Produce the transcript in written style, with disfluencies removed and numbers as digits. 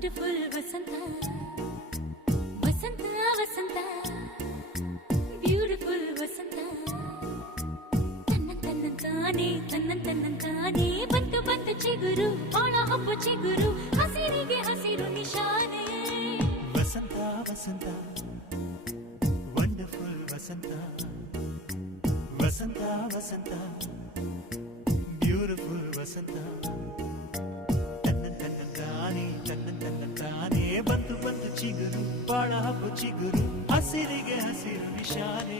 wonderful ವಸಂತ ವಸಂತ ವಸಂತ beautiful ವಸಂತ ತನ್ನಂತಾನೆ ಬಂತು ಬಂತು ಚಿಗುರು ಒಳ ಹಬ್ಬ ಚಿಗುರು ಹಸಿರಿಗೆ ಹಸಿರು ನಿಶಾನೆ ವಸಂತ ವಸಂತ ವಂಡರ್ಫುಲ್ ವಸಂತ ವಸಂತ ವಸಂತ ಬ್ಯೂಟಿಫುಲ್ ವಸಂತ ತನ್ನಂತಾನೆ ಬಂತು ಬಂತು ಚಿಗುರು ಬಾಳ ಹಬ್ಬ ಚಿಗುರು ಹಸಿರಿಗೆ ಹಸಿರು ನಿಶಾನೆ